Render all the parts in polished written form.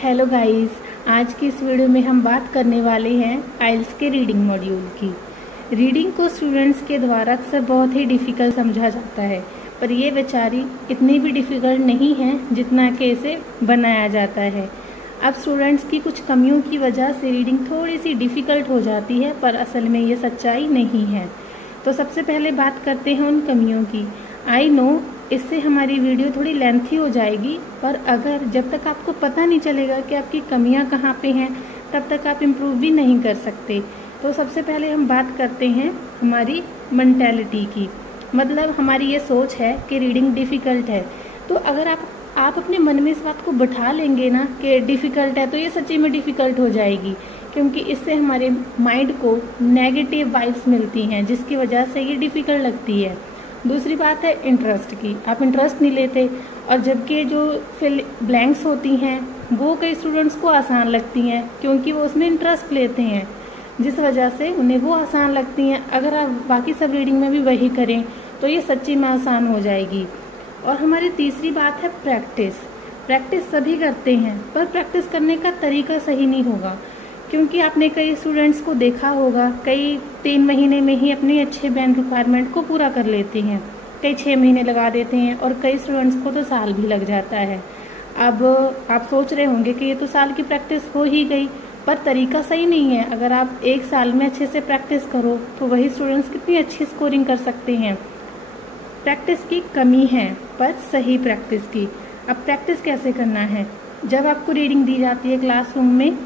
Hello guys, आज की इस वीडियो में हम बात करने वाले हैं आइल्स के रीडिंग मॉड्यूल की। रीडिंग को स्टूडेंट्स के द्वारा अक्सर बहुत ही डिफ़िकल्ट समझा जाता है, पर ये बेचारी इतनी भी डिफ़िकल्ट नहीं है जितना कि इसे बनाया जाता है। अब स्टूडेंट्स की कुछ कमियों की वजह से रीडिंग थोड़ी सी डिफ़िकल्ट हो जाती है, पर असल में ये सच्चाई नहीं है। तो सबसे पहले बात करते हैं उन कमियों की। आई नो इससे हमारी वीडियो थोड़ी लेंथी हो जाएगी, पर अगर जब तक आपको पता नहीं चलेगा कि आपकी कमियां कहाँ पे हैं, तब तक आप इम्प्रूव भी नहीं कर सकते। तो सबसे पहले हम बात करते हैं हमारी मेंटालिटी की। मतलब हमारी ये सोच है कि रीडिंग डिफ़िकल्ट है। तो अगर आप अपने मन में इस बात को बिठा लेंगे ना कि डिफ़िकल्ट है, तो ये सच्ची में डिफ़िकल्ट हो जाएगी, क्योंकि इससे हमारे माइंड को नेगेटिव वाइब्स मिलती हैं, जिसकी वजह से ये डिफ़िकल्ट लगती है। दूसरी बात है इंटरेस्ट की। आप इंटरेस्ट नहीं लेते, और जबकि जो फिल ब्लैंक्स होती हैं वो कई स्टूडेंट्स को आसान लगती हैं, क्योंकि वो उसमें इंटरेस्ट लेते हैं, जिस वजह से उन्हें वो आसान लगती हैं। अगर आप बाकी सब रीडिंग में भी वही करें तो ये सच्ची में आसान हो जाएगी। और हमारी तीसरी बात है प्रैक्टिस। प्रैक्टिस सभी करते हैं, पर प्रैक्टिस करने का तरीका सही नहीं होगा, क्योंकि आपने कई स्टूडेंट्स को देखा होगा, कई 3 महीने में ही अपनी अच्छे बैंड रिक्वायरमेंट को पूरा कर लेते हैं, कई 6 महीने लगा देते हैं, और कई स्टूडेंट्स को तो साल भी लग जाता है। अब आप सोच रहे होंगे कि ये तो साल की प्रैक्टिस हो ही गई, पर तरीका सही नहीं है। अगर आप 1 साल में अच्छे से प्रैक्टिस करो तो वही स्टूडेंट्स कितनी अच्छी स्कोरिंग कर सकते हैं। प्रैक्टिस की कमी है, पर सही प्रैक्टिस की। अब प्रैक्टिस कैसे करना है? जब आपको रीडिंग दी जाती है क्लासरूम में,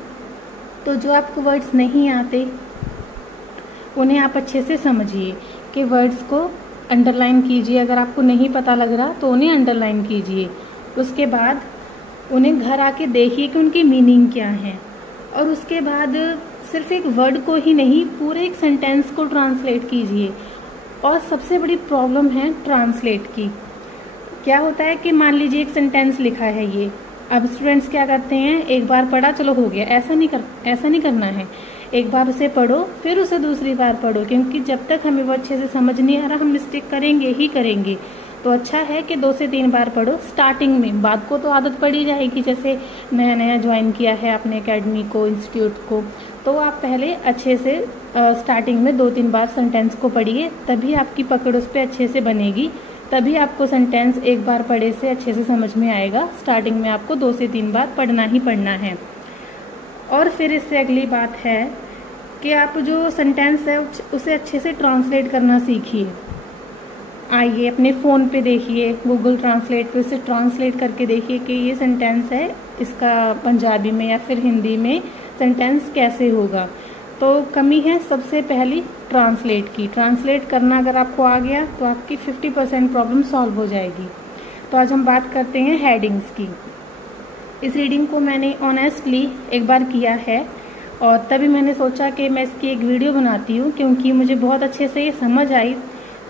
तो जो आपको वर्ड्स नहीं आते उन्हें आप अच्छे से समझिए कि वर्ड्स को अंडरलाइन कीजिए। अगर आपको नहीं पता लग रहा तो उन्हें अंडरलाइन कीजिए। उसके बाद उन्हें घर आके देखिए कि उनकी मीनिंग क्या है, और उसके बाद सिर्फ एक वर्ड को ही नहीं, पूरे एक सेंटेंस को ट्रांसलेट कीजिए। और सबसे बड़ी प्रॉब्लम है ट्रांसलेट की। क्या होता है कि मान लीजिए एक सेंटेंस लिखा है ये, अब स्टूडेंट्स क्या करते हैं, एक बार पढ़ा चलो हो गया, ऐसा नहीं करना है। एक बार उसे पढ़ो, फिर उसे दूसरी बार पढ़ो, क्योंकि जब तक हमें वो अच्छे से समझ नहीं आ रहा हम मिस्टेक करेंगे ही करेंगे। तो अच्छा है कि 2 से 3 बार पढ़ो स्टार्टिंग में। बाद को तो आदत पड़ी जाएगी, जैसे नया नया ज्वाइन किया है आपने एकेडमी को, इंस्टीट्यूट को, तो आप पहले अच्छे से स्टार्टिंग में 2-3 बार सेंटेंस को पढ़िए, तभी आपकी पकड़ उस पर अच्छे से बनेगी, तभी आपको सेंटेंस एक बार पढ़े से अच्छे से समझ में आएगा। स्टार्टिंग में आपको 2 से 3 बार पढ़ना ही पढ़ना है। और फिर इससे अगली बात है कि आप जो सेंटेंस है उसे अच्छे से ट्रांसलेट करना सीखिए। आइए अपने फ़ोन पे देखिए, गूगल ट्रांसलेट पे उसे ट्रांसलेट करके देखिए कि ये सेंटेंस है, इसका पंजाबी में या फिर हिंदी में सेंटेंस कैसे होगा। तो कमी है सबसे पहली ट्रांसलेट की। ट्रांसलेट करना अगर आपको आ गया तो आपकी 50% प्रॉब्लम सॉल्व हो जाएगी। तो आज हम बात करते हैं हेडिंग्स की। इस रीडिंग को मैंने ऑनेस्टली एक बार किया है, और तभी मैंने सोचा कि मैं इसकी एक वीडियो बनाती हूँ, क्योंकि मुझे बहुत अच्छे से ये समझ आई।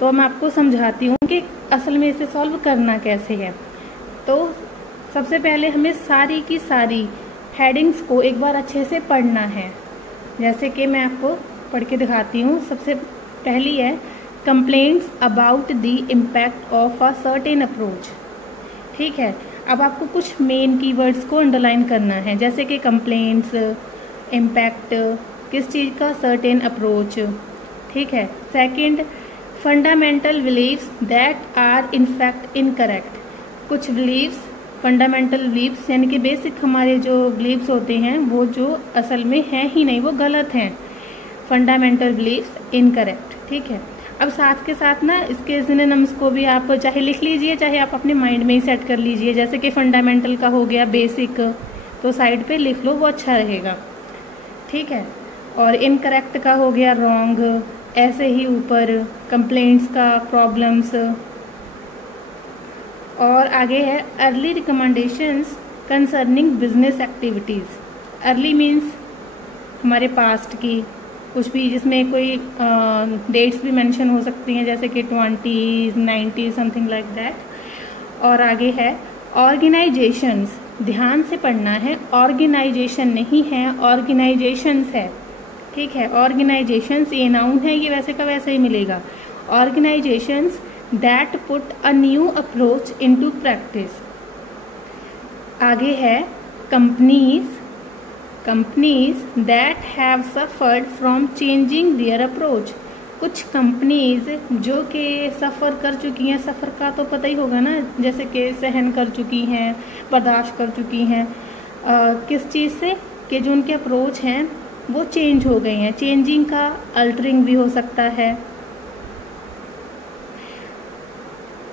तो मैं आपको समझाती हूँ कि असल में इसे सॉल्व करना कैसे है। तो सबसे पहले हमें सारी की सारी हेडिंग्स को एक बार अच्छे से पढ़ना है। जैसे कि मैं आपको पढ़ के दिखाती हूँ। सबसे पहली है complaints about the impact of a certain approach. ठीक है, अब आपको कुछ मेन कीवर्ड्स को अंडरलाइन करना है, जैसे कि कंप्लेंट्स, इम्पैक्ट, किस चीज़ का, सर्टेन अप्रोच। ठीक है। Second, fundamental beliefs that are in fact incorrect. कुछ बिलीव्स, फंडामेंटल बिलीव्स यानी कि बेसिक हमारे जो बिलीव्स होते हैं वो जो असल में हैं ही नहीं, वो गलत हैं। Fundamental beliefs incorrect. ठीक है। अब साथ के साथ ना इसके सिनोनिम्स को भी आप चाहे लिख लीजिए, चाहे आप अपने माइंड में ही सेट कर लीजिए। जैसे कि फंडामेंटल का हो गया बेसिक, तो साइड पे लिख लो, वो अच्छा रहेगा। ठीक है। और इनकरेक्ट का हो गया रॉन्ग, ऐसे ही ऊपर कंप्लेंट्स का प्रॉब्लम्स। और आगे है early recommendations concerning business activities. Early means हमारे पास्ट की कुछ भी, जिसमें कोई डेट्स भी मेंशन हो सकती हैं, जैसे कि 20s, 90s, something like that. और आगे है ऑर्गेनाइजेशंस। ध्यान से पढ़ना है, ऑर्गेनाइजेशन नहीं है, ऑर्गेनाइजेशंस है। ठीक है। ऑर्गेनाइजेशंस ये नाउन है, ये वैसे का वैसे ही मिलेगा। Organisations that put a new approach into practice. आगे है companies that have suffered from changing their approach. कुछ कंपनीज जो कि सफ़र कर चुकी हैं, सफ़र का तो पता ही होगा ना, जैसे कि सहन कर चुकी हैं, बर्दाश्त कर चुकी हैं किस चीज़ से, कि जो उनके अप्रोच हैं वो चेंज हो गए हैं। चेंजिंग का अल्टरिंग भी हो सकता है,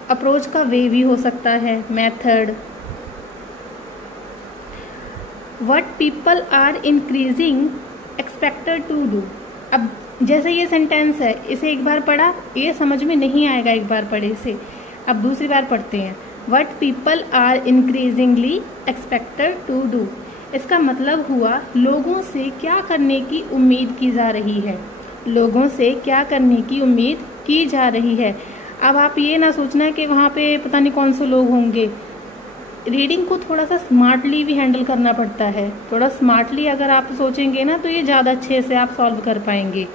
अप्रोच का वे भी हो सकता है, method. What people are increasing expected to do. अब जैसे ये सेंटेंस है, इसे एक बार पढ़ा, ये समझ में नहीं आएगा एक बार पढ़े से, अब दूसरी बार पढ़ते हैं। What people are increasingly expected to do, इसका मतलब हुआ लोगों से क्या करने की उम्मीद की जा रही है, लोगों से क्या करने की उम्मीद की जा रही है। अब आप ये ना सोचना कि वहाँ पे पता नहीं कौन से लोग होंगे। रीडिंग को थोड़ा सा स्मार्टली भी हैंडल करना पड़ता है। थोड़ा स्मार्टली अगर आप सोचेंगे ना तो ये ज़्यादा अच्छे से आप सॉल्व कर पाएंगे।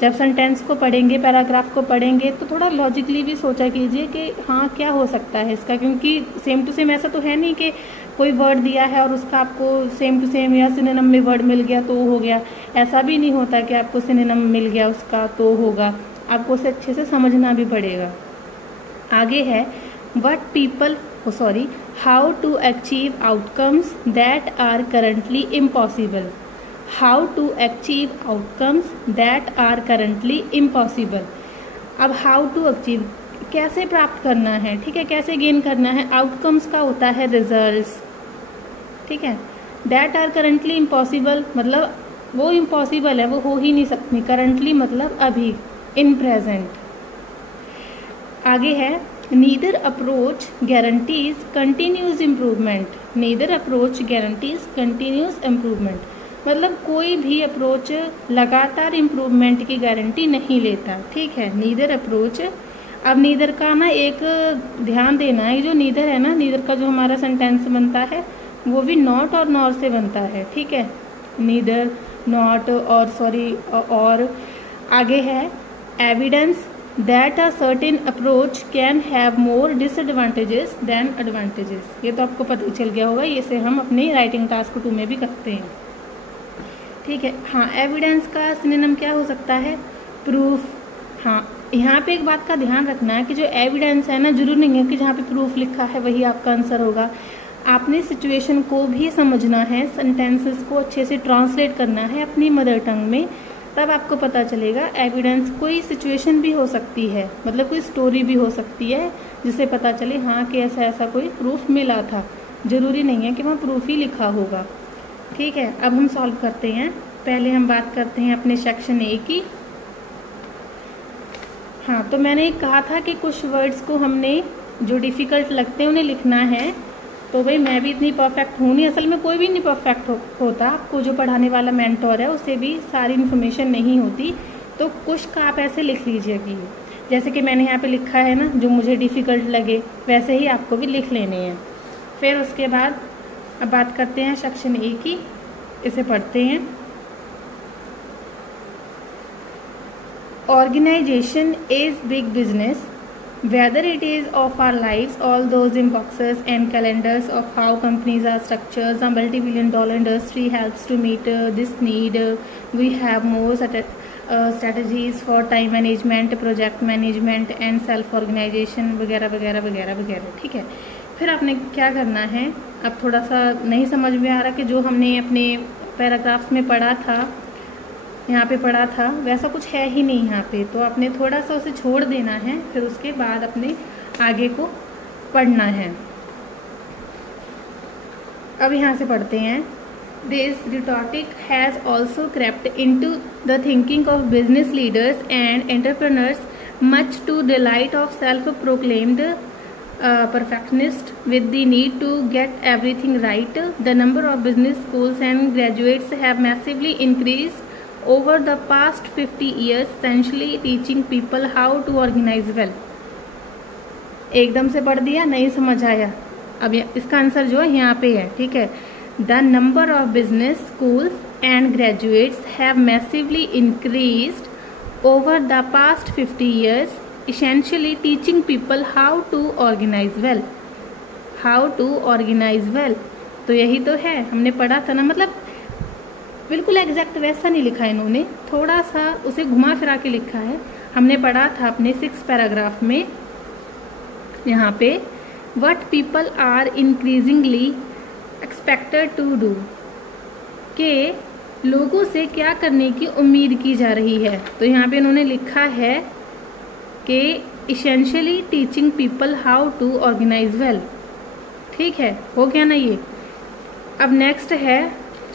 जब सेंटेंस को पढ़ेंगे, पैराग्राफ को पढ़ेंगे, तो थोड़ा लॉजिकली भी सोचा कीजिए कि हाँ क्या हो सकता है इसका, क्योंकि सेम टू सेम ऐसा तो है नहीं कि कोई वर्ड दिया है और उसका आपको सेम टू सेम या सिनोनिम में वर्ड मिल गया तो हो गया। ऐसा भी नहीं होता कि आपको सिनोनिम मिल गया उसका तो होगा, आपको उसे अच्छे से समझना भी पड़ेगा। आगे है how to achieve outcomes that are currently impossible. How to achieve outcomes that are currently impossible. अब हाउ टू अचीव कैसे प्राप्त करना है, ठीक है, कैसे गेन करना है। आउटकम्स का होता है रिजल्ट्स, ठीक है। दैट आर करंटली इम्पॉसिबल मतलब वो इम्पॉसिबल है, वो हो ही नहीं सकती। करंटली मतलब अभी, इन प्रेजेंट। आगे है neither approach guarantees continuous improvement. Neither approach guarantees continuous improvement मतलब कोई भी अप्रोच लगातार इम्प्रूवमेंट की गारंटी नहीं लेता, ठीक है। नीदर अप्रोच, अब नीदर का ना एक ध्यान देना है, जो नीदर है ना, नीदर का जो हमारा सेंटेंस बनता है वो भी नॉट और नॉर से बनता है, ठीक है। नीदर, नॉट और सॉरी और। आगे है evidence that a certain approach can have more disadvantages than advantages. ये तो आपको पता ही चल गया होगा, इसे हम अपने राइटिंग टास्क 2 में भी करते हैं, ठीक है। हाँ, एविडेंस का सिनोनिम क्या हो सकता है, प्रूफ। हाँ, यहाँ पे एक बात का ध्यान रखना है कि जो एविडेंस है ना, जरूर नहीं है कि जहाँ पे प्रूफ लिखा है वही आपका आंसर होगा। आपने सिचुएशन को भी समझना है, सेंटेंसेस को अच्छे से ट्रांसलेट करना है अपनी मदर टंग में, तब आपको पता चलेगा। एविडेंस कोई सिचुएशन भी हो सकती है, मतलब कोई स्टोरी भी हो सकती है जिससे पता चले हाँ कि ऐसा ऐसा कोई प्रूफ मिला था। जरूरी नहीं है कि वहाँ प्रूफ ही लिखा होगा, ठीक है। अब हम सॉल्व करते हैं। पहले हम बात करते हैं अपने सेक्शन ए की। हाँ, तो मैंने कहा था कि कुछ वर्ड्स को हमने जो डिफ़िकल्ट लगते हैं उन्हें लिखना है। तो भाई मैं भी इतनी परफेक्ट हूँ नहीं, असल में कोई भी नहीं परफेक्ट होता। आपको जो पढ़ाने वाला मेंटोर है उसे भी सारी इन्फॉर्मेशन नहीं होती, तो कुछ का आप ऐसे लिख लीजिएगी। जैसे कि मैंने यहाँ पे लिखा है ना, जो मुझे डिफ़िकल्ट लगे वैसे ही आपको भी लिख लेने हैं। फिर उसके बाद अब बात करते हैं सेक्शन ए की, इसे पढ़ते हैं। Organization is big business, whether it is of our lives, all those in boxes and calendars of how companies are structured. A multi-billion-dollar industry helps to meet this need. We have more strategies for time management, project management and self-organization वगैरह वगैरह वगैरह वगैरह, ठीक है। फिर आपने क्या करना है, अब थोड़ा सा नहीं समझ में आ रहा कि जो हमने अपने पैराग्राफ्स में पढ़ा था, यहाँ पे पढ़ा था, वैसा कुछ है ही नहीं यहाँ पे, तो आपने थोड़ा सा उसे छोड़ देना है, फिर उसके बाद अपने आगे को पढ़ना है। अब यहाँ से पढ़ते हैं। This rhetoric has also crept into the thinking of business leaders and entrepreneurs, much to delight of self-proclaimed perfectionists with the need to get everything right. The number of business schools and graduates have massively increased over the past 50 years, essentially teaching people how to organize well. एकदम से पढ़ दिया, नहीं समझ आया। अब इसका answer जो है यहाँ पे है, ठीक है। The number of business schools and graduates have massively increased over the past 50 years, essentially teaching people how to organize well. How to organize well. तो यही तो है, हमने पढ़ा था ना, मतलब बिल्कुल एग्जैक्ट वैसा नहीं लिखा इन्होंने, थोड़ा सा उसे घुमा फिरा के लिखा है। हमने पढ़ा था अपने 6th पैराग्राफ में यहाँ पे, what people are increasingly expected to do, के लोगों से क्या करने की उम्मीद की जा रही है। तो यहाँ पे इन्होंने लिखा है कि essentially teaching people how to organise well. ठीक है, हो गया ना ये। अब नेक्स्ट है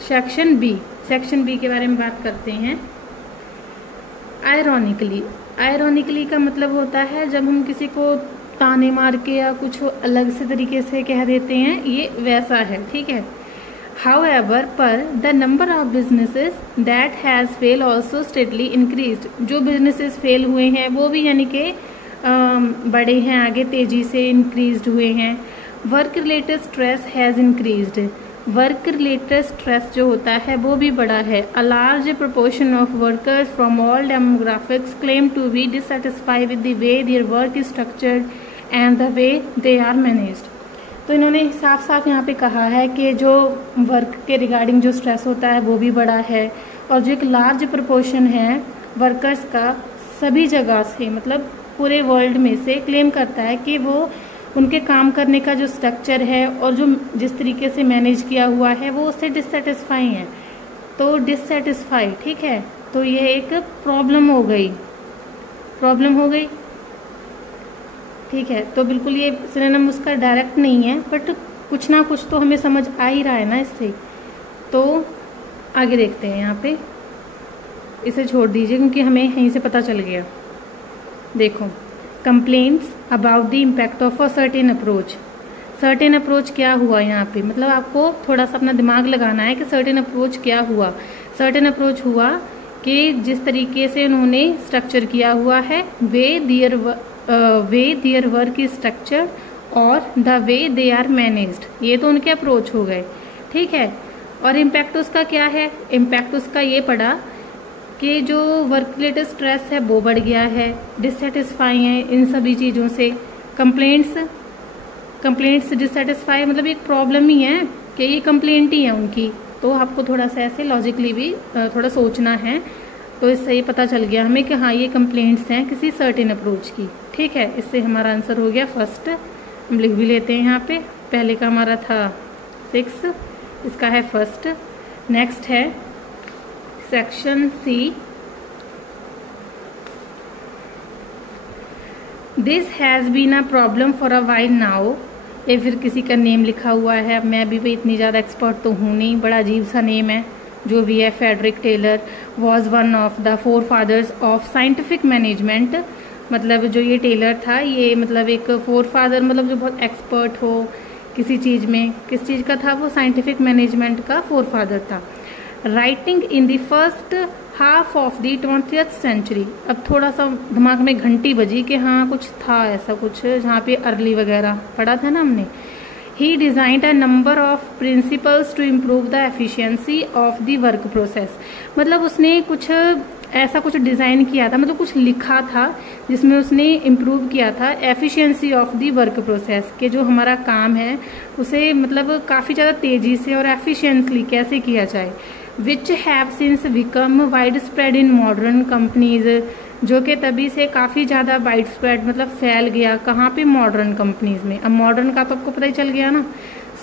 सेक्शन बी। सेक्शन बी के बारे में बात करते हैं। आयरॉनिकली, आयरॉनिकली का मतलब होता है जब हम किसी को ताने मार के या कुछ अलग से तरीके से कह देते हैं, ये वैसा है। ठीक है। However, पर the number of businesses that has fail also steadily increased, जो बिजनेसेस फेल हुए हैं वो भी यानी कि बड़े हैं, आगे तेजी से इंक्रीज्ड हुए हैं। Work related stress has increased, work related stress जो होता है वो भी बढ़ा है। A large proportion of workers from all demographics claim to be dissatisfied with the way their work is structured and the way they are managed. तो इन्होंने साफ साफ यहाँ पे कहा है कि जो वर्क के रिगार्डिंग जो स्ट्रेस होता है वो भी बड़ा है, और जो एक लार्ज प्रोपोर्शन है वर्कर्स का सभी जगह से, मतलब पूरे वर्ल्ड में से क्लेम करता है कि वो उनके काम करने का जो स्ट्रक्चर है और जो जिस तरीके से मैनेज किया हुआ है वो उससे डिससेटिस्फाई है। तो डिससेटिस्फाई, ठीक है, तो ये एक प्रॉब्लम हो गई, प्रॉब्लम हो गई। ठीक है, तो बिल्कुल ये सिनोनिम उसका डायरेक्ट नहीं है, बट कुछ ना कुछ तो हमें समझ आ ही रहा है ना इससे। तो आगे देखते हैं, यहाँ पे इसे छोड़ दीजिए क्योंकि हमें यहीं से पता चल गया। देखो, complaints about the impact of a certain approach. Certain approach क्या हुआ यहाँ पे, मतलब आपको थोड़ा सा अपना दिमाग लगाना है कि सर्टेन अप्रोच क्या हुआ। सर्टेन अप्रोच हुआ कि जिस तरीके से उन्होंने स्ट्रक्चर किया हुआ है, way their work is structure और the way they are managed, ये तो उनके अप्रोच हो गए। ठीक है, और इम्पैक्ट उसका क्या है, इम्पैक्ट उसका ये पड़ा कि जो वर्क रिलेटेड स्ट्रेस है वो बढ़ गया है, डिससेटिस्फाई है इन सभी चीज़ों से। कंप्लेंट्स डिससेटिस्फाई मतलब एक प्रॉब्लम ही है कि ये कंप्लेंट ही है उनकी। तो आपको थोड़ा सा ऐसे लॉजिकली भी थोड़ा सोचना है। तो इससे ये पता चल गया हमें कि हाँ ये कंप्लेंट्स हैं किसी सर्टेन अप्रोच की। ठीक है, इससे हमारा आंसर हो गया फर्स्ट। हम लिख भी लेते हैं यहाँ पे, पहले का हमारा था 6, इसका है फर्स्ट। नेक्स्ट है section C. This has been a problem for a while now, या फिर किसी का नेम लिखा हुआ है। मैं भी इतनी ज़्यादा एक्सपर्ट तो हूँ नहीं, बड़ा अजीब सा नेम है। जो वी है Frederick Taylor was one of the forefathers of scientific management. मतलब जो ये टेलर था, ये मतलब एक फोर फादर, मतलब जो बहुत एक्सपर्ट हो किसी चीज़ में। किस चीज़ का था वो, साइंटिफिक मैनेजमेंट का फोर फादर था। Writing in the first half of the 20th century. अब थोड़ा सा दिमाग में घंटी बजी कि हाँ कुछ था ऐसा कुछ, जहाँ पे अर्ली वगैरह पढ़ा था ना हमने। He designed a number of principles to improve the efficiency of the work process। मतलब उसने कुछ ऐसा कुछ डिज़ाइन किया था, मतलब कुछ लिखा था जिसमें उसने इम्प्रूव किया था efficiency of the work process, के जो हमारा काम है उसे मतलब काफ़ी ज़्यादा तेज़ी से और एफिशिएंटली कैसे किया जाए। Which have since become wide spread in modern companies, जो कि तभी से काफ़ी ज़्यादा वाइड स्प्रेड मतलब फैल गया। कहाँ पे, मॉडर्न कंपनीज में। अब मॉडर्न का तो आपको पता ही चल गया ना।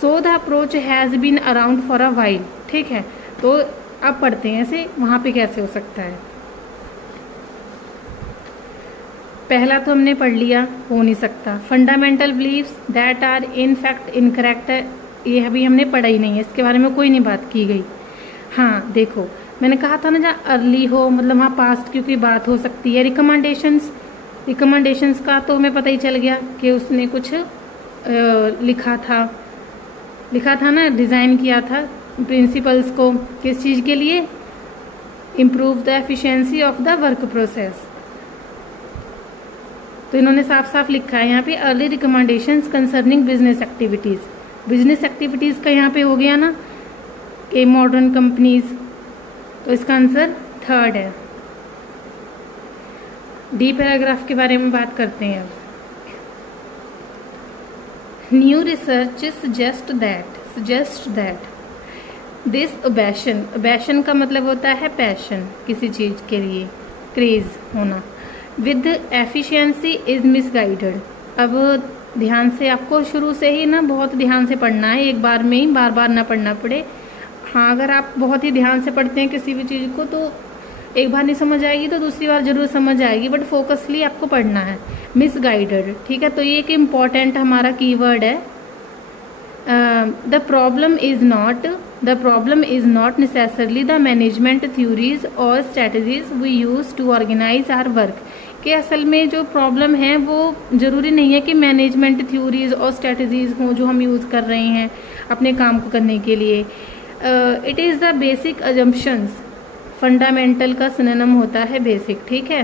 So the approach has been around for a while. ठीक है, तो अब पढ़ते हैं ऐसे वहाँ पे कैसे हो सकता है। पहला तो हमने पढ़ लिया, हो नहीं सकता। Fundamental beliefs that are in fact incorrect, ये अभी हमने पढ़ा ही नहीं है, इसके बारे में कोई नहीं बात की गई। हाँ देखो, मैंने कहा था ना जहाँ अर्ली हो मतलब वहाँ पास्ट की कोई बात हो सकती है। रिकमेंडेशंस का तो हमें पता ही चल गया कि उसने कुछ लिखा था ना, डिज़ाइन किया था प्रिंसिपल्स को, किस चीज़ के लिए, improve the efficiency of the work process. तो इन्होंने साफ साफ लिखा है यहाँ पे early recommendations concerning business activities. Business activities का यहाँ पे हो गया ना कि मॉडर्न कंपनीज, तो इसका आंसर थर्ड है। डी पैराग्राफ के बारे में बात करते हैं। New research suggest that suggest that this obsession का मतलब होता है पैशन, किसी चीज के लिए क्रेज होना, with efficiency is misguided। अब ध्यान से आपको शुरू से ही ना बहुत ध्यान से पढ़ना है, एक बार में ही बार बार ना पढ़ना पड़े। हाँ, अगर आप बहुत ही ध्यान से पढ़ते हैं किसी भी चीज को तो एक बार नहीं समझ आएगी तो दूसरी बार जरूर समझ आएगी, बट फोकसली आपको पढ़ना है। मिसगाइडेड, ठीक है, तो ये एक इम्पॉर्टेंट हमारा कीवर्ड है। The problem is not necessarily the management theories और strategies we use to organise our work. कि असल में जो प्रॉब्लम है वो जरूरी नहीं है कि मैनेजमेंट थ्योरीज और स्ट्रेटजीज हों जो हम यूज कर रहे हैं अपने काम को करने के लिए। It is the basic assumptions, fundamental का सिनोनिम होता है बेसिक, ठीक है।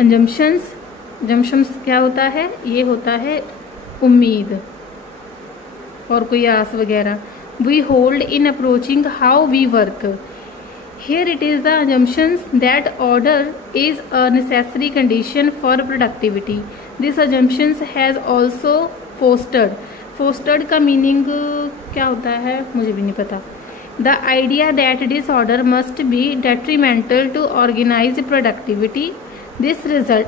अजम्पशंस क्या होता है? ये होता है उम्मीद और कोई आस वगैरह। We hold in approaching how we work. Here it is the assumptions that order is a necessary condition for productivity. This assumptions has also fostered. Fostered का meaning क्या होता है मुझे भी नहीं पता। The idea that disorder must be detrimental to organized productivity. This result,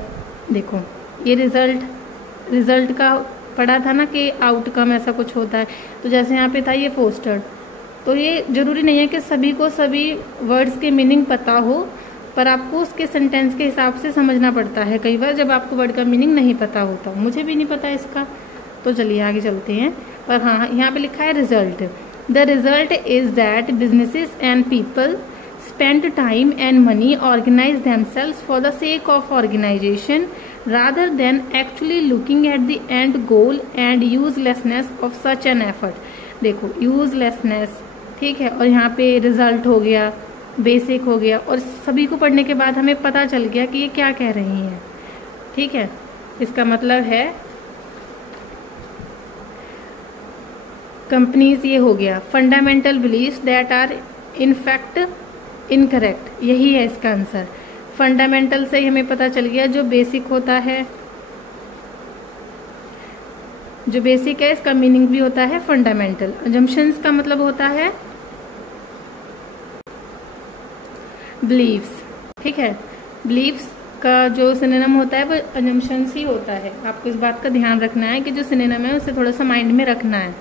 देखो ये रिजल्ट का पढ़ा था ना कि आउटकम ऐसा कुछ होता है, तो जैसे यहाँ पे था ये फोस्टर्ड। तो ये जरूरी नहीं है कि सभी को सभी वर्ड्स के मीनिंग पता हो, पर आपको उसके सेंटेंस के हिसाब से समझना पड़ता है कई बार जब आपको वर्ड का मीनिंग नहीं पता होता। मुझे भी नहीं पता इसका, तो चलिए आगे चलते हैं। पर हाँ, यहाँ पे लिखा है result. The result is that businesses and people spend time and money organise themselves for the sake of organisation rather than actually looking at the end goal and uselessness of such an effort। देखो uselessness, ठीक है, और यहाँ पे result हो गया, basic हो गया, और सभी को पढ़ने के बाद हमें पता चल गया कि ये क्या कह रही हैं, ठीक है। इसका मतलब है कंपनीज, ये हो गया fundamental beliefs that are in fact incorrect, यही है इसका आंसर। फंडामेंटल से ही हमें पता चल गया जो बेसिक होता है, जो बेसिक है इसका मीनिंग भी होता है फंडामेंटल। अजम्पशंस का मतलब होता है बिलीव्स, ठीक है। बिलीव्स का जो सिनोनिम होता है वो अजम्पशंस ही होता है। आपको इस बात का ध्यान रखना है कि जो सिनोनिम है उसे थोड़ा सा माइंड में रखना है,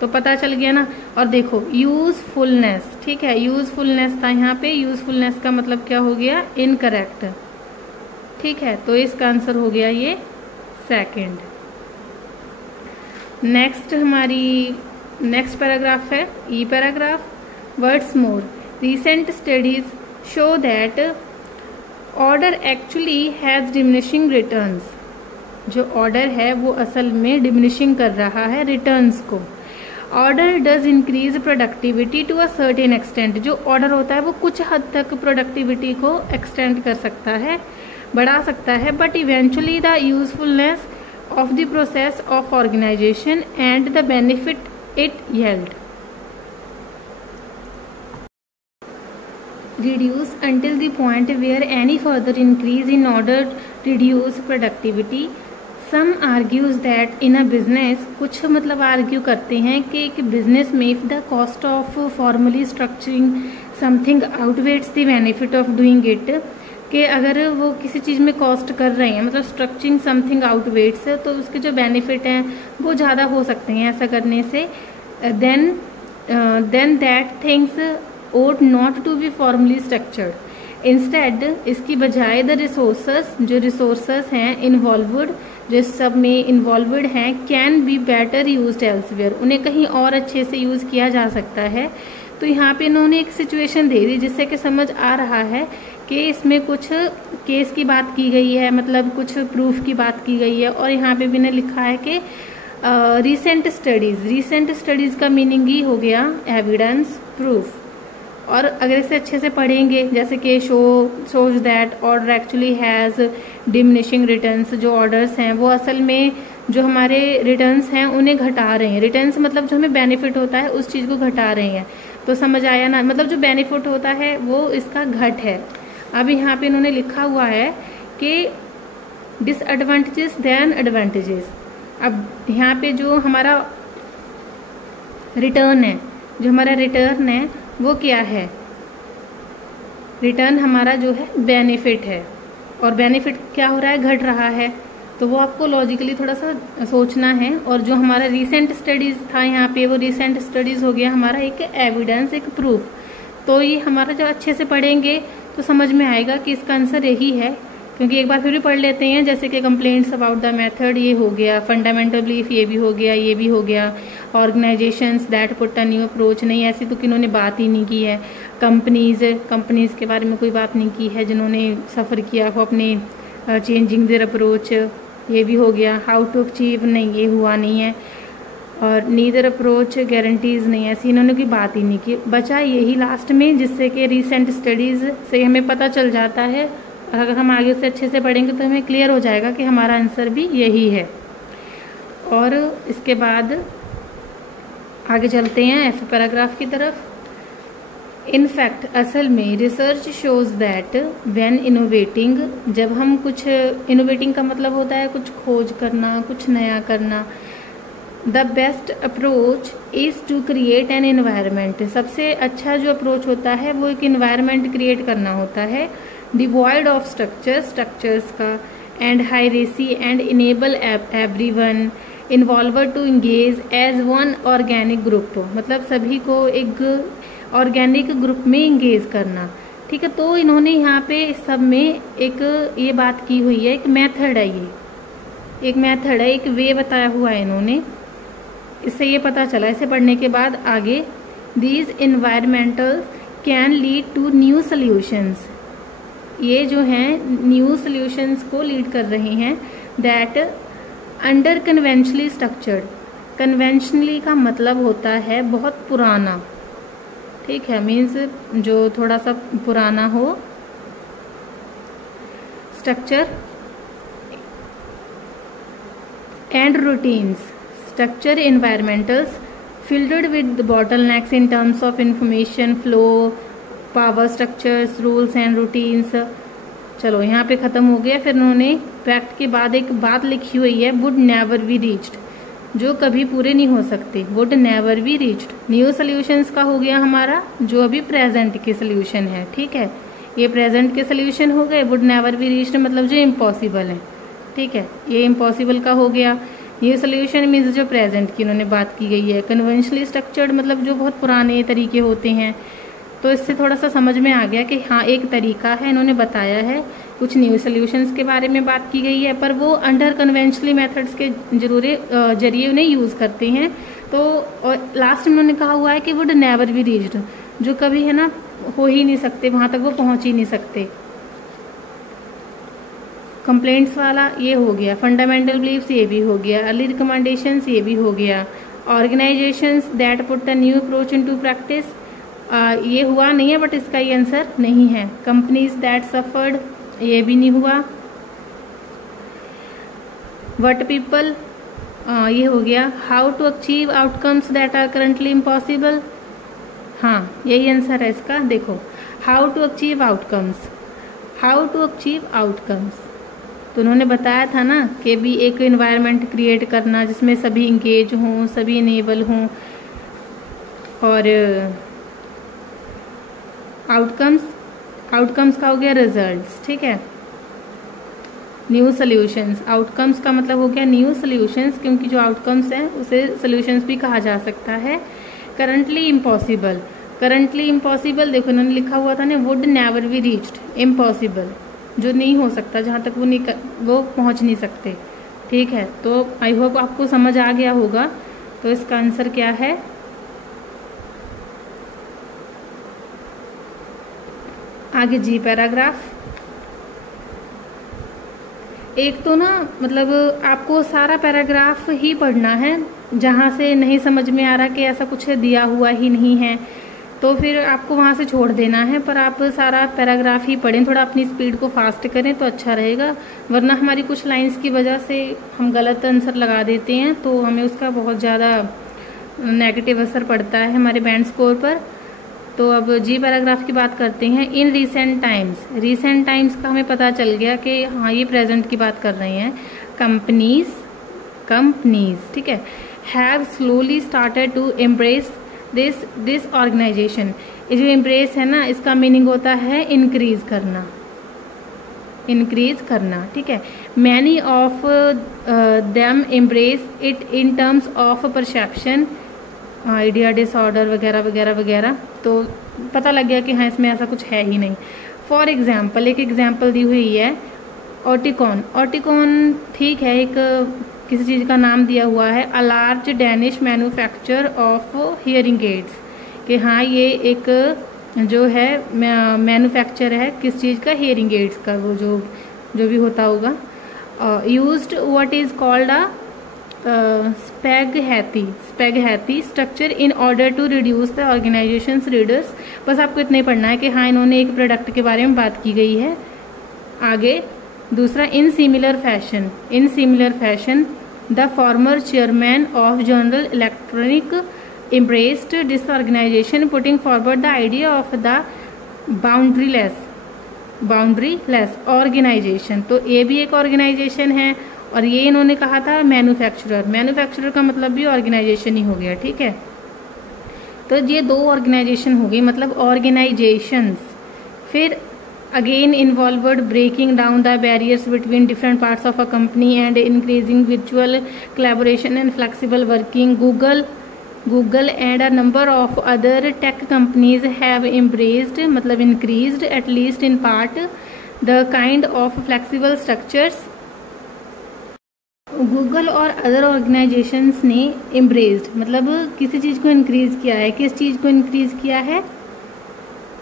तो पता चल गया ना। और देखो यूजफुलनेस, ठीक है, यूजफुलनेस था यहाँ पे। यूजफुलनेस का मतलब क्या हो गया? इनकरेक्ट, ठीक है, तो इसका आंसर हो गया ये सेकंड। नेक्स्ट हमारी नेक्स्ट पैराग्राफ है E paragraph. Words more, recent studies show that order actually has diminishing returns. जो ऑर्डर है वो असल में डिमिनिशिंग कर रहा है रिटर्न्स को। Order does increase productivity to a certain extent. जो ऑर्डर होता है वो कुछ हद तक प्रोडक्टिविटी को एक्सटेंड कर सकता है, बढ़ा सकता है, but eventually the usefulness of the process of organization and the benefit it yield reduce until the point where any further increase in order reduce productivity। some argues that in a business, कुछ मतलब argue करते हैं कि एक business में if the cost of formally structuring something outweighs the benefit of doing it, कि अगर वो किसी चीज़ में कॉस्ट कर रहे हैं, मतलब स्ट्रक्चरिंग समथिंग आउटवेट्स, तो उसके जो बेनिफिट हैं वो ज़्यादा हो सकते हैं ऐसा करने से। Then that things ought not to be formally structured। Instead इसकी बजाय द रिसोर्सेस, जो रिसोर्सेस हैं इन्वॉल्वड, जो इस सब में इन्वॉल्वड हैं, can be better used elsewhere, उन्हें कहीं और अच्छे से यूज़ किया जा सकता है। तो यहाँ पे इन्होंने एक सिचुएशन दे दी जिससे कि समझ आ रहा है कि इसमें कुछ केस की बात की गई है, मतलब कुछ प्रूफ की बात की गई है। और यहाँ पे भी ने लिखा है कि रिसेंट स्टडीज का मीनिंग ही हो गया एविडेंस, प्रूफ। और अगर इसे अच्छे से पढ़ेंगे, जैसे कि shows that order actually has diminishing returns, जो ऑर्डर्स हैं वो असल में जो हमारे रिटर्न्स हैं उन्हें घटा रहे हैं। रिटर्न्स मतलब जो हमें बेनिफिट होता है उस चीज़ को घटा रहे हैं। तो समझ आया ना, मतलब जो बेनिफिट होता है वो इसका घट है। अब यहाँ पे इन्होंने लिखा हुआ है कि डिसएडवांटेजेस देन एडवांटेजेस। अब यहाँ पे जो हमारा रिटर्न है, जो हमारा रिटर्न है वो क्या है, रिटर्न हमारा जो है बेनिफिट है, और बेनिफिट क्या हो रहा है, घट रहा है। तो वो आपको लॉजिकली थोड़ा सा सोचना है। और जो हमारा रीसेंट स्टडीज था यहाँ पे, वो रीसेंट स्टडीज हो गया हमारा एक एविडेंस, एक प्रूफ। तो ये हमारा जब अच्छे से पढ़ेंगे तो समझ में आएगा कि इसका आंसर यही है, क्योंकि एक बार फिर भी पढ़ लेते हैं। जैसे कि कंप्लेंट्स अबाउट द मेथड ये हो गया, फंडामेंटल बिलीफ ये भी हो गया, ये भी हो गया, organisations that put a new approach, नहीं ऐसी तो किन्होंने बात ही नहीं की है। कंपनीज के बारे में कोई बात नहीं की है जिन्होंने सफ़र किया हो अपने चेंजिंग देयर अप्रोच, ये भी हो गया। हाउ टू अचीव, नहीं ये हुआ नहीं है। और नीदर अप्रोच गारंटीज, नहीं ऐसी इन्होंने कोई बात ही नहीं की। बचा यही लास्ट में, जिससे कि रीसेंट स्टडीज़ से हमें पता चल जाता है, और अगर हम आगे से अच्छे से पढ़ेंगे तो हमें क्लियर हो जाएगा कि हमारा आंसर भी यही है। और इसके बाद आगे चलते हैं एफ पैराग्राफ की तरफ। इनफैक्ट, असल में research shows that when innovating, जब हम कुछ, इनोवेटिंग का मतलब होता है कुछ खोज करना, कुछ नया करना। The best approach is to create an environment, सबसे अच्छा जो अप्रोच होता है वो एक एनवायरनमेंट क्रिएट करना होता है, डिवॉइड ऑफ स्ट्रक्चर्स का, and hierarchy, and enable everyone involved to engage as one organic group, मतलब सभी को एक ऑर्गेनिक ग्रुप में इंगेज करना। ठीक है, तो इन्होंने यहाँ पे इस सब में एक ये बात की हुई है, एक मेथड है, ये एक मेथड है, एक वे बताया हुआ है इन्होंने। इससे ये पता चला, इसे पढ़ने के बाद आगे, these environmental can lead to new solutions, ये जो हैं न्यू सॉल्यूशंस को लीड कर रहे हैं। That under conventionally structured, conventionally का मतलब होता है बहुत पुराना, ठीक है, मीन्स जो थोड़ा सा पुराना हो, structure and routines, structure environments filled with the bottlenecks in terms of information flow, power structures, rules and routines। चलो यहाँ पे ख़त्म हो गया। फिर उन्होंने फैक्ट के बाद एक बात लिखी हुई है, वुड नेवर बी रीच्ड, जो कभी पूरे नहीं हो सकते, would never be reached. New solutions का हो गया हमारा, जो अभी प्रेजेंट के सोल्यूशन है, ठीक है, ये प्रेजेंट के सोल्यूशन हो गए। वुड नेवर बी रीच्ड मतलब जो इम्पॉसिबल है, ठीक है, ये इम्पॉसिबल का हो गया। न्यू सोल्यूशन मीन्स जो प्रेजेंट की उन्होंने बात की गई है। कन्वेंशनली स्ट्रक्चर्ड मतलब जो बहुत पुराने तरीके होते हैं। तो इससे थोड़ा सा समझ में आ गया कि हाँ एक तरीका है, इन्होंने बताया है। कुछ न्यू सोल्यूशंस के बारे में बात की गई है, पर वो अंडर कन्वेंशनली मेथड्स के जरिए उन्हें यूज़ करते हैं। तो और लास्ट में उन्होंने कहा हुआ है कि वुड नेवर बी रीच्ड, जो कभी है ना हो ही नहीं सकते, वहाँ तक वो पहुँच ही नहीं सकते। कंप्लेंट्स वाला ये हो गया, फंडामेंटल बिलीफ्स ये भी हो गया, अर्ली रिकमेंडेशंस ये भी हो गया, organisations that put a new approach into practice ये हुआ नहीं है, बट इसका ये आंसर नहीं है। कंपनीज दैट सफर्ड ये भी नहीं हुआ। व्हाट पीपल ये हो गया। How to achieve outcomes that are currently impossible, हाँ यही आंसर है इसका। देखो, how to achieve outcomes, how to achieve outcomes, तो उन्होंने बताया था ना कि भी एक एनवायरनमेंट क्रिएट करना जिसमें सभी इंगेज हों, सभी इनेबल हों। और आउटकम्स का हो गया रिजल्ट्स, ठीक है। न्यू सोल्यूशंस, आउटकम्स का मतलब हो गया न्यू सोल्यूशंस, क्योंकि जो आउटकम्स हैं उसे सोल्यूशंस भी कहा जा सकता है। करंटली इम्पॉसिबल, करंटली इम्पॉसिबल देखो इन्होंने लिखा हुआ था ना, would never be reached, impossible जो नहीं हो सकता, जहाँ तक वो पहुँच नहीं सकते, ठीक है। तो आई होप आपको समझ आ गया होगा। तो इसका आंसर क्या है, आगे जी पैराग्राफ। एक तो ना मतलब आपको सारा पैराग्राफ ही पढ़ना है, जहाँ से नहीं समझ में आ रहा कि ऐसा कुछ दिया हुआ ही नहीं है तो फिर आपको वहाँ से छोड़ देना है, पर आप सारा पैराग्राफ ही पढ़ें, थोड़ा अपनी स्पीड को फास्ट करें तो अच्छा रहेगा। वरना हमारी कुछ लाइंस की वजह से हम गलत आंसर लगा देते हैं, तो हमें उसका बहुत ज़्यादा नेगेटिव असर पड़ता है हमारे बैंड स्कोर पर। तो अब जी पैराग्राफ की बात करते हैं। In recent times, recent times का हमें पता चल गया कि हाँ ये प्रेजेंट की बात कर रहे हैं। कंपनीज, ठीक है, have slowly started to embrace this organisation. ये जो एम्ब्रेस है ना, इसका मीनिंग होता है इंक्रीज करना, इंक्रीज करना, ठीक है। Many of them embrace it in terms of perception, idea disorder वगैरह वगैरह वगैरह। तो पता लग गया कि हाँ इसमें ऐसा कुछ है ही नहीं। फॉर एग्जाम्पल, एक एग्जाम्पल दी हुई है ऑटिकॉन। ऑटिकॉन ठीक है, एक किसी चीज़ का नाम दिया हुआ है, a large Danish manufacture of hearing aids, कि हाँ ये एक जो है मैन्युफैक्चर है किस चीज़ का, हियरिंग एड्स का, वो जो भी होता होगा। Used what is called a spaghetti structure in order to reduce the organisations readers. बस आपको इतना ही पढ़ना है कि हाँ इन्होंने एक प्रोडक्ट के बारे में बात की गई है। आगे दूसरा, in similar fashion the former chairman of general electronic embraced disorganization, putting forward the idea of the boundaryless organization। तो ये भी एक ऑर्गेनाइजेशन है, और ये इन्होंने कहा था मैन्युफैक्चरर का मतलब भी ऑर्गेनाइजेशन ही हो गया, ठीक है। तो ये दो ऑर्गेनाइजेशन हो गई, मतलब ऑर्गेनाइजेशंस। फिर again involved breaking down the barriers between different parts of a company and increasing virtual collaboration and flexible working। Google and a number of other tech companies have embraced, मतलब increased at least in part, the kind of flexible structures। Google और other organisations ने embraced मतलब किसी चीज़ को increase किया है। किस चीज़ को इंक्रीज किया है?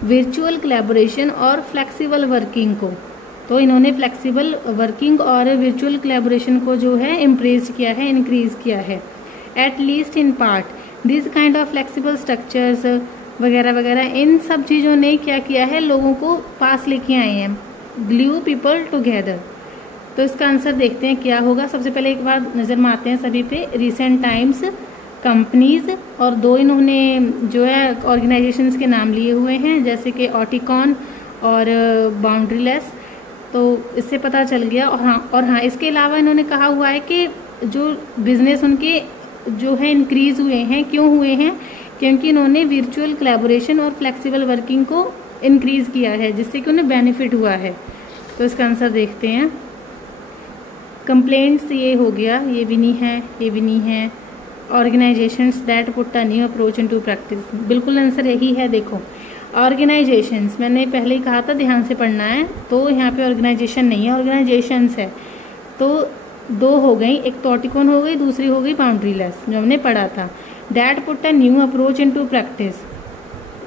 वर्चुअल कोलैबोरेशन और फ्लेक्सिबल वर्किंग को। तो इन्होंने फ्लेक्सिबल वर्किंग और वर्चुअल कोलैबोरेशन को जो है इम्प्रेस किया है, इंक्रीज किया है। At least in part this kind of flexible structures वगैरह वगैरह, इन सब चीज़ों ने क्या किया है, लोगों को पास लेके आए हैं, ग्लू पीपल टुगेदर। तो इसका आंसर देखते हैं क्या होगा। सबसे पहले एक बार नज़र मारते हैं सभी पे। रिसेंट टाइम्स, कंपनीज, और दो इन्होंने जो है ऑर्गेनाइजेशंस के नाम लिए हुए हैं, जैसे कि ऑटिकॉन और बाउंड्रीलेस। तो इससे पता चल गया। और हाँ इसके अलावा इन्होंने कहा हुआ है कि जो बिजनेस उनके जो है इंक्रीज हुए हैं। क्यों हुए हैं? क्योंकि इन्होंने वर्चुअल कोलैबोरेशन और फ्लेक्सिबल वर्किंग को इंक्रीज किया है, जिससे कि उन्हें बेनिफिट हुआ है। तो इसका आंसर देखते हैं। कंप्लेंट्स ये हो गया, ये भी नहीं है, ये भी नहीं है। Organisations that put a new approach into practice, बिल्कुल आंसर यही है। देखो ऑर्गेनाइजेशंस मैंने पहले ही कहा था ध्यान से पढ़ना है, तो यहाँ पे ऑर्गेनाइजेशन नहीं है, ऑर्गेनाइजेशंस है। तो दो हो गई, एक तो ऑटिकॉन हो गई, दूसरी हो गई बाउंड्रीलेस, जो हमने पढ़ा था। That put a new approach into practice,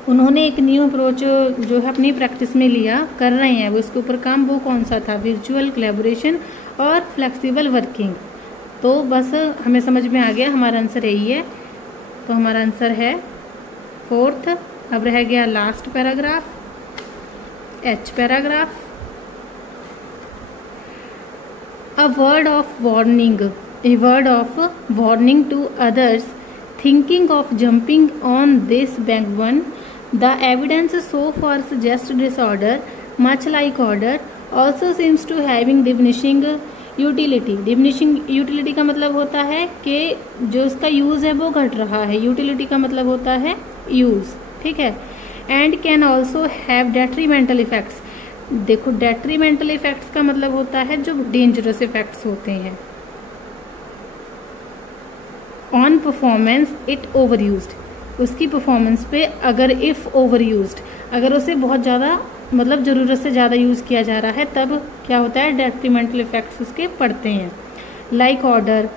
उन्होंने एक न्यू अप्रोच जो है अपनी प्रैक्टिस में लिया, कर रहे हैं वो इसके ऊपर काम। वो कौन सा था? वर्चुअल कोलैबोरेशन और फ्लेक्सिबल वर्किंग। तो बस हमें समझ में आ गया, हमारा आंसर यही है। तो हमारा आंसर है 4th। अब रह गया last paragraph, H paragraph. A word of warning to others thinking of jumping on this bandwagon. The evidence so far suggests disorder, much like order, also seems to having diminishing utility. Diminishing utility का मतलब होता है कि जो इसका use है वो घट रहा है। यूटिलिटी का मतलब होता है यूज़, ठीक है। And can also have detrimental effects। देखो डेट्रीमेंटल इफेक्ट्स का मतलब होता है जो डेंजरस इफेक्ट्स होते हैं। On performance it over used, उसकी परफॉर्मेंस पे अगर इफ ओवर यूज्ड, अगर उसे बहुत ज़्यादा मतलब ज़रूरत से ज़्यादा यूज़ किया जा रहा है, तब क्या होता है, डेट्रीमेंटल इफेक्ट्स उसके पड़ते हैं। लाइक ऑर्डर,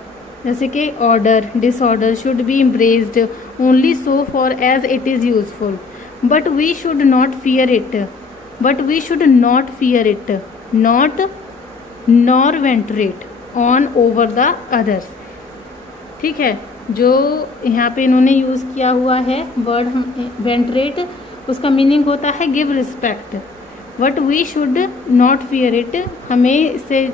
जैसे कि order, disorder should be embraced only so far as it is useful, but we should not fear it, not nor ventilate on over the others। ठीक है, जो यहाँ पे इन्होंने यूज़ किया हुआ है वर्ड वेंटरेट, उसका मीनिंग होता है give respect. But we should not fear it, हमें इससे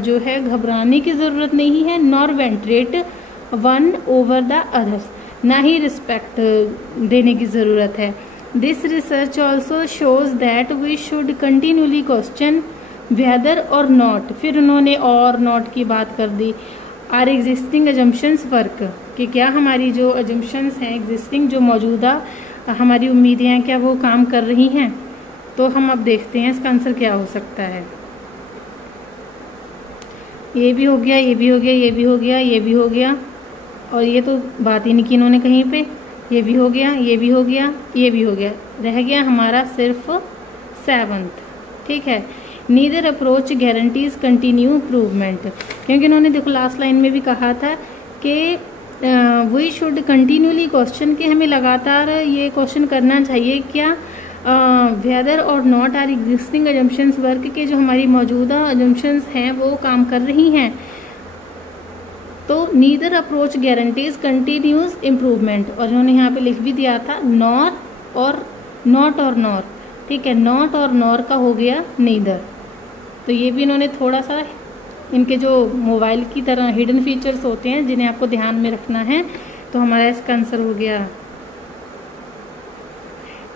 जो है घबराने की ज़रूरत नहीं है। Nor venerate one over the others, ना ही रिस्पेक्ट देने की ज़रूरत है। This research also shows that we should continually question whether और नॉट, फिर उन्होंने और नॉट की बात कर दी, आर एग्जिस्टिंग अजम्पशंस वर्क। कि क्या हमारी जो अजम्पशंस हैं एग्जिस्टिंग, जो मौजूदा हमारी उम्मीदें हैं, क्या वो काम कर रही हैं। तो हम अब देखते हैं इसका आंसर क्या हो सकता है। ये भी हो गया, ये भी हो गया, ये भी हो गया, ये भी हो गया, और ये तो बात ही नहीं की इन्होंने कहीं पे। ये भी हो गया, ये भी हो गया, ये भी हो गया, रह गया हमारा सिर्फ 7th। ठीक है, neither approach guarantees continue improvement, क्योंकि इन्होंने देखो लास्ट लाइन में भी कहा था कि वी शुड कंटिन्यूली क्वेश्चन, कि हमें लगातार ये क्वेश्चन करना चाहिए क्या वेदर और not are existing assumptions work, के जो हमारी मौजूदा अजम्पशंस हैं वो काम कर रही हैं। तो neither approach guarantees continuous improvement, और इन्होंने यहाँ पे लिख भी दिया था नॉट और नॉर। ठीक है, नॉट और नॉर का हो गया नीदर। तो ये भी इन्होंने थोड़ा सा, इनके जो मोबाइल की तरह हिडन फीचर्स होते हैं जिन्हें आपको ध्यान में रखना है। तो हमारा इसका आंसर हो गया।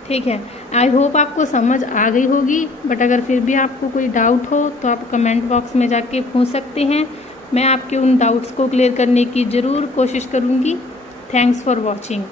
ठीक है, आई होप आपको समझ आ गई होगी, बट अगर फिर भी आपको कोई डाउट हो तो आप कमेंट बॉक्स में जाके पूछ सकते हैं। मैं आपके उन डाउट्स को क्लियर करने की ज़रूर कोशिश करूँगी। Thanks for watching.